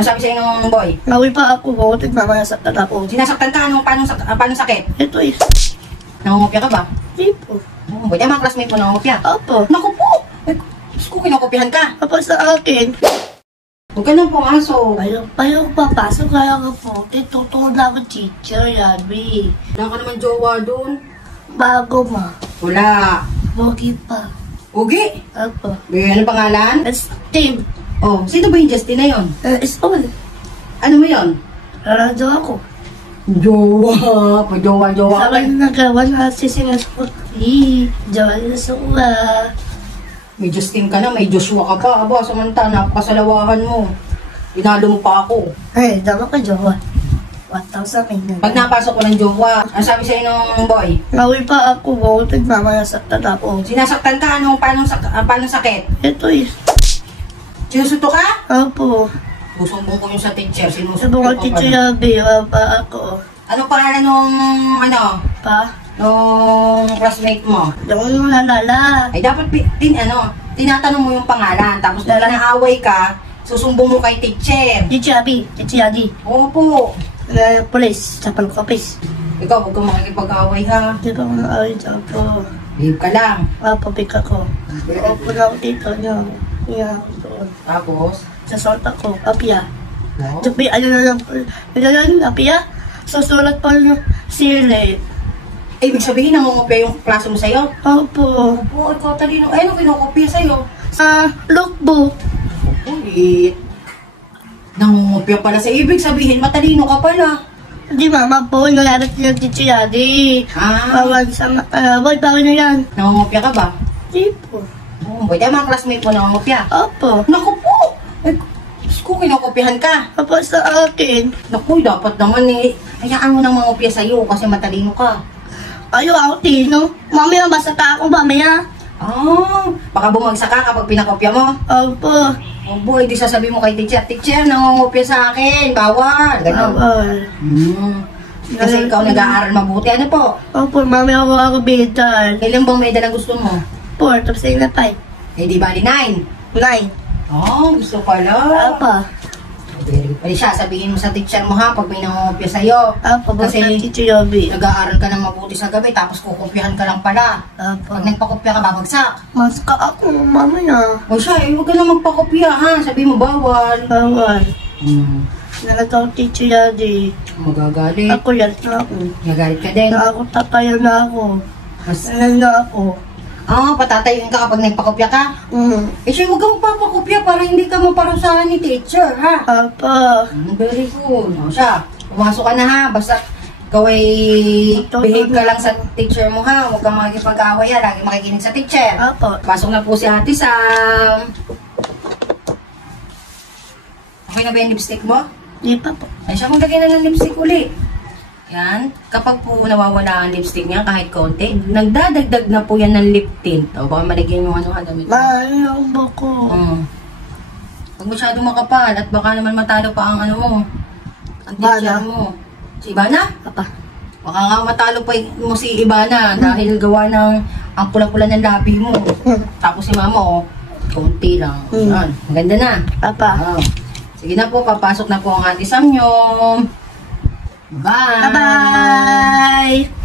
Ano sabi sa'yo ng boy? Nawi pa ako, buti mamaya saktan ako. Sinasaktan ka? Paano sakit? Ito eh. Nangungopia ka ba? Di po. Buti mga classmate mo nangungopia. Opo. Naku po! Diyos ko, kinukopihan ka. Tapos sa akin, Huwag ka nang pumasok. ayaw papasok kaya ka po. Tutulong na ako teacher, Yabi. Wala ka naman jowa doon. Bago ma. Wala. Bogi pa. Ugi. Opo. Ano pangalan? Steve. Oh, sino ba yung Justin na yun? Is all. Ano mo yun? Rado ako. Jowa. Pa-jowa-jowa. Sabay na nagawa na sisingas ko. Jowa na suwa. May Justin ka na, may Joshua ka pa. Aba, samanta, napakasalawahan mo. Pinalo mo pa ako. Ay, dama ka jowa. 1,000 may na. Pag napasok ko ng jowa, ano sabi sa'yo ng boy? Nawi pa ako, buti mamaya saktan ako. Sinasaktan ka? Paano sakit? Ito eh. Sinusuto ka? Opo. Susumbong ko yung sa teacher. Sa Sinusuto mga ka teacher pa. Yabi, pa ako. Anong pangalan nung, nung classmate mo? Daw yung lalala. Ay, dapat, tinatanong mo yung pangalan. Tapos, dahil naaway ka, susumbong mo kay teacher. Teacher Yabi. Opo. Police, sa palukapis. Ikaw, huwag kang makikipag-away ha. Di ba mga awin sa ako? Leave ka lang. Pabik ako. Opo na ako dito niya. Niya ako doon. Tapos, Sa sort ako, apia. no? Sabi, ano na lang po. Ano apia? Susulat pa yung sile. Ibig sabihin, nangungopia yung klase mo sa'yo? Opo. Opo, ikaw talino. Ay, ano kinukopia sa'yo? Sa lookbook. Ulit. Nangungopia pala sa ibig sabihin, matalino ka pala. Di mama po, nalarat yung teacher Yadi. Bawal sa boy, bawal na yan. Nangungopia ka ba? Di po. Oo, mga classmate mo nangungopia. Opo. Naku po! Ay, Diyos ko, kinukopihan ka. Opo sa akin. Naku, dapat naman hayaan mo nang mangopia sa'yo kasi matalino ka. Ayaw ako, Tino. Mamaya, basta ka ako, mamaya. Baka bumagsak ka kapag pinakopya mo. Opo. Oh boy, di sasabihin mo kay teacher, nangungopia sa akin, bawal. Ganon. Bawal. Kasi ikaw nag-aaral mabuti. Ano po? Opo, mamaya ako bidal. Ilan bang medal ang gusto mo? 4, tapos na 5. Eh, di bali 9. 9. Gusto pala. Apa. Very good. Siya, sabihin mo sa teacher mo ha, pag may nangungopia sa'yo. Apa, Kasi kasi teacher Yobi. nag-aaral ka ng mabuti sa gabi, tapos kukopyahan ka lang pala. Apa. Pag nagpakopya ka, babagsak. Mas ka ako, mamaya. O siya, huwag ka lang magpakopya ha. Sabihin mo, bawal. Bawal. Nalataw teacher Yadi. Magagalit. Ako yan na ako. Nagalit ka din. Na ako, tatayo na ako. Mas, Na ako. patatayuin ka kapag nagpakopya ka. Eh siya, huwag kang magpapakopya para hindi ka maparusahan ni teacher ha. Apa. Very good. O siya, pumasok ka na ha. Basta ikaw ay behave ka lang sa teacher mo ha. Huwag kang makikipag-away ha. Lagi makikinig sa teacher. Apa. Pasok na po si Ate Sam. Okay na ba yung lipstick mo? Di pa po. Ay siya, maglagay na ng lipstick ulit. Yan. Kapag po nawawala ang lipstick niya kahit konti, nagdadagdag na po yan ng lip tint. O baka malagyan yung damit mo. Maayong ko. Huwag masyadong makapal at baka naman matalo pa ang mo. Ang teacher mo. Si Ibana? Apa. Baka nga matalo pa mo si Ibana dahil gawa ng ang pula-pula ng labi mo. Tapos si Mama, konti lang. Yan. Maganda na. Apa. Sige na po, papasok na po ang Ate Sam nyo. Bye! Bye-bye!